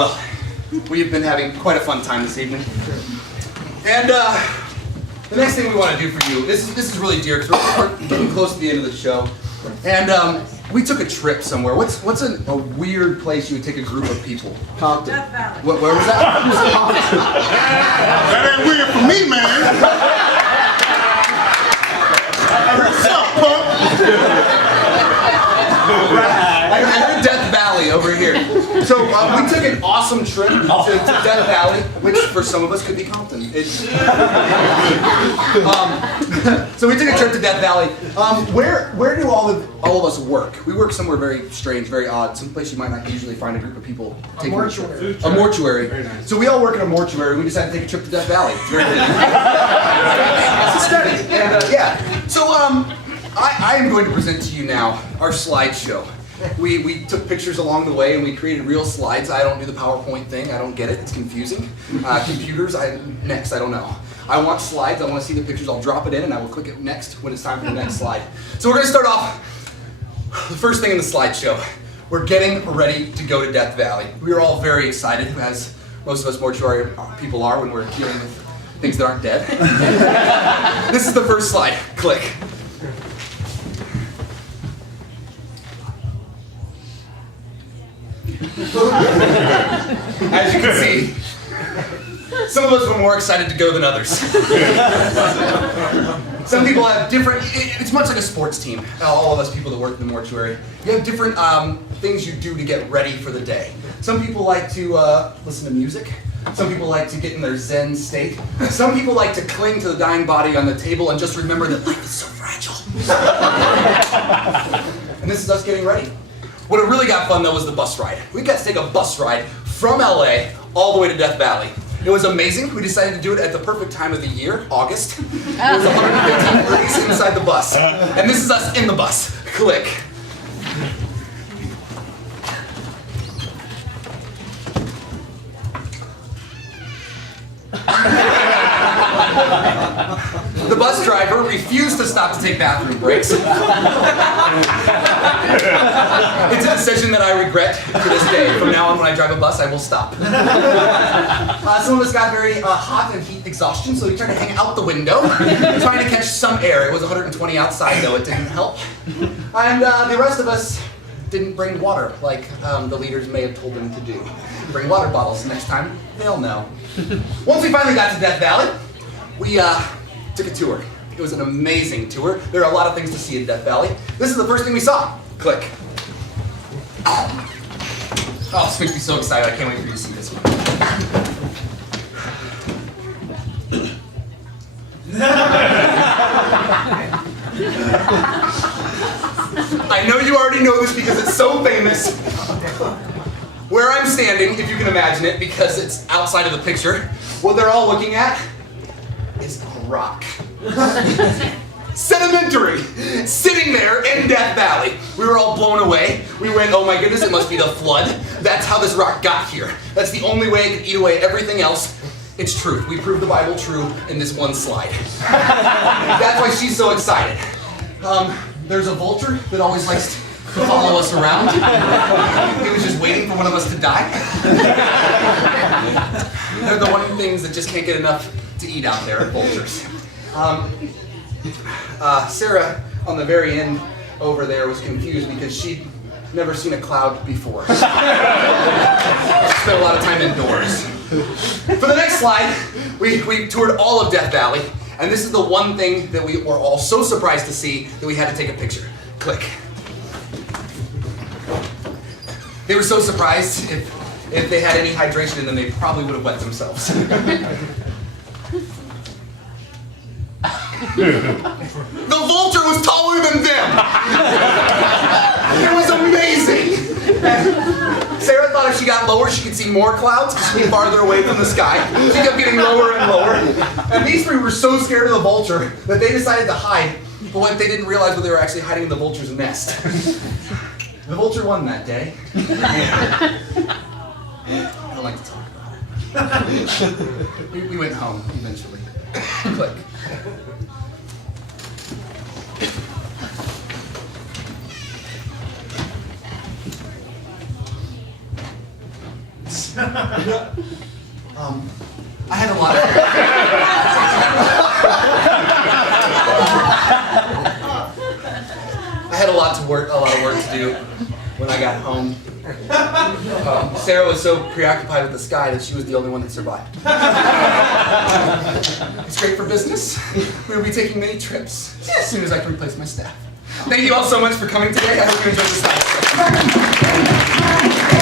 Well, we have been having quite a fun time this evening. And the next thing we want to do for you, this is really dear because we're getting close to the end of the show. And we took a trip somewhere. What's a weird place you would take a group of people? Compton. Death Valley. Where was that? That ain't weird for me, man. What's up, punk? I heard Death Valley over here. So we took an awesome trip to Death Valley, which for some of us could be Compton. So we took a trip to Death Valley. Where do all of us work? We work somewhere very strange, very odd, someplace you might not usually find a group of people taking a trip. A mortuary. Very nice. So we all work in a mortuary. We decided to take a trip to Death Valley. It's very it's a study. And yeah. So I am going to present to you now our slideshow. We took pictures along the way and we created real slides. I don't do the PowerPoint thing. I don't get it. It's confusing. Computers, next, I don't know. I want slides. I want to see the pictures. I'll drop it in and I will click it next when it's time for the next slide. So we're going to start off the first thing in the slideshow. We're getting ready to go to Death Valley. We are all very excited, as most of us mortuary people are when we're dealing with things that aren't dead. This is the first slide. Click. As you can see, some of us were more excited to go than others. Some people have different, it's much like a sports team. All of us people that work in the mortuary, you have different things you do to get ready for the day. Some people like to listen to music. Some people like to get in their Zen state. Some people like to cling to the dying body on the table and just remember that life is so fragile. And this is us getting ready. What really got fun though was the bus ride. We got to take a bus ride from LA all the way to Death Valley. It was amazing. We decided to do it at the perfect time of the year, August. It was 115 degrees inside the bus. And this is us in the bus. Click. The bus driver refused to stop to take bathroom breaks. It's a decision that I regret to this day. From now on, when I drive a bus, I will stop. Some of us got very hot and heat exhaustion, so we tried to hang out the window, trying to catch some air. It was 120 outside, though. It didn't help. And the rest of us didn't bring water, like the leaders may have told them to do. Bring water bottles next time. They'll know. Once we finally got to Death Valley, we took a tour. It was an amazing tour. There are a lot of things to see in Death Valley. This is the first thing we saw. Click. Oh, this makes me so excited. I can't wait for you to see this one. I know you already know this because it's so famous. Where I'm standing, if you can imagine it, because it's outside of the picture, what they're all looking at is a rock. Sedimentary, sitting there in Death Valley. We were all blown away. We went, oh my goodness, it must be the flood. That's how this rock got here. That's the only way it could eat away everything else. It's truth. We proved the Bible true in this one slide. That's why she's so excited. There's a vulture that always likes to follow us around. He was just waiting for one of us to die. They're the one things that just can't get enough to eat out there, vultures. Sarah, on the very end over there, was confused because she'd never seen a cloud before. She spent a lot of time indoors. For the next slide, we toured all of Death Valley, and this is the one thing that we were all so surprised to see that we had to take a picture. Click. They were so surprised if they had any hydration in them, they probably would have wet themselves. The vulture was taller than them! It was amazing! Sarah thought if she got lower, she could see more clouds because she'd be farther away from the sky. She kept getting lower and lower. And these three were so scared of the vulture that they decided to hide. But what they didn't realize was they were actually hiding in the vulture's nest. The vulture won that day. I don't like to talk about it. We went home eventually. Click. I had a lot of I had a lot of work to do when I got home. Sarah was so preoccupied with the sky that she was the only one that survived. It's great for business. We'll be taking many trips as soon as I can replace my staff. Thank you all so much for coming today. I hope you enjoyed the slideshow.